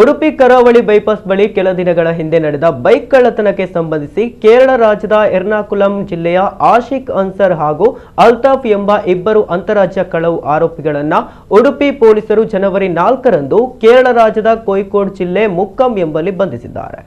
ಉಡುಪಿ ಕರಾವಳಿ ಬೈಪಾಸ್ ಬಳಿ ಕೆಲ ದಿನಗಳ ಹಿಂದೆ ನಡೆದ ಬೈಕ್ ಕಳ್ಳತನಕ್ಕೆ ಸಂಬಂಧಿಸಿ ಕೇರಳ ರಾಜ್ಯದ ಎರ್ನಾಕುಲಂ ಜಿಲ್ಲೆಯ ಆಶಿಕ್ ಅನ್ಸರ್ ಹಾಗೂ ಅಲ್ತಾಫ್ ಎಂಬ ಇಬ್ಬರು ಅಂತಾರಾಜ್ಯ ಕಳವು ಆರೋಪಿಗಳನ್ನು ಉಡುಪಿ ಪೊಲೀಸರು ಜನವರಿ 4ರಂದು ಕೇರಳ ರಾಜ್ಯದ ಕೋಯಿಕೋಡ್ ಜಿಲ್ಲೆ ಮುಕ್ಕಂ ಎಂಬಲ್ಲಿ ಬಂಧಿಸಿದ್ದಾರೆ.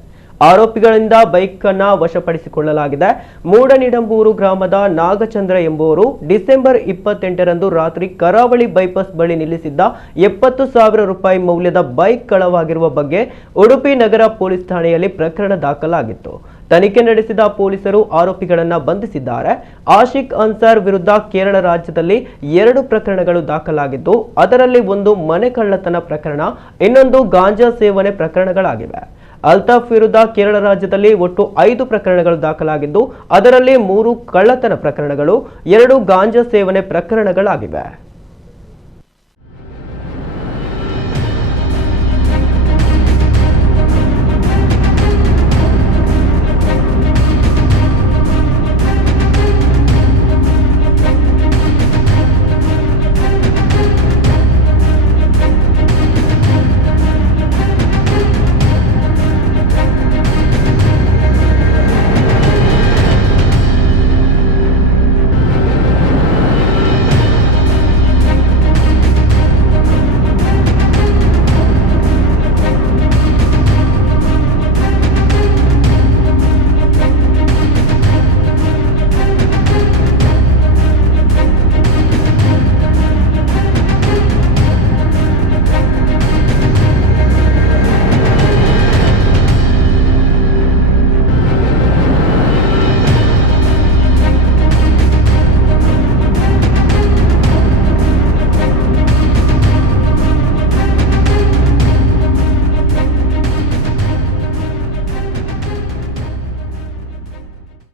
ಆರೋಪಿಗಳಿಂದ ಬೈಕ್ ಅನ್ನು ವಶಪಡಿಸಿಕೊಳ್ಳಲಾಗಿದೆ. ಮೂಡನಿಡಂಬೂರು ಗ್ರಾಮದ ನಾಗಚಂದ್ರ ಎಂಬುವರು ಡಿಸೆಂಬರ್ 28ರಂದು ರಾತ್ರಿ ಕರಾವಳಿ ಬೈಪಾಸ್ ಬಳಿ ನಿಲ್ಲಿಸಿದ್ದ 70,000 ರೂಪಾಯಿ ಮೌಲ್ಯದ ಬೈಕ್ ಕಳವಾಗಿರುವ ಬಗ್ಗೆ ಉಡುಪಿ ನಗರ ಪೊಲೀಸ್ ಠಾಣೆಯಲ್ಲಿ ಪ್ರಕರಣ ದಾಖಲಾಗಿತ್ತು. ತನಿಖೆ ನಡೆಸಿದ ಪೊಲೀಸರು ಆರೋಪಿಗಳನ್ನು ಬಂಧಿಸಿದ್ದಾರೆ. ಆಶಿಕ್ ಅನ್ಸಾರ್ ವಿರುದ್ಧ ಕೇರಳ ರಾಜ್ಯದಲ್ಲಿ 2 ಪ್ರಕರಣಗಳು ದಾಖಲಾಗಿದ್ದು, ಅದರಲ್ಲಿ ಒಂದು ಮನೆ ಕಳ್ಳತನ ಪ್ರಕರಣ, ಇನ್ನೊಂದು ಗಾಂಜಾ ಸೇವನೆ ಪ್ರಕರಣಗಳಾಗಿವೆ. ಅಲ್ತಾಫ್ ವಿರುದ್ಧ ಕೇರಳ ರಾಜ್ಯದಲ್ಲಿ ಒಟ್ಟು 5 ಪ್ರಕರಣಗಳು ದಾಖಲಾಗಿದ್ದು, ಅದರಲ್ಲಿ 3 ಕಳ್ಳತನ ಪ್ರಕರಣಗಳು, 2 ಗಾಂಜಾ ಸೇವನೆ ಪ್ರಕರಣಗಳಾಗಿವೆ.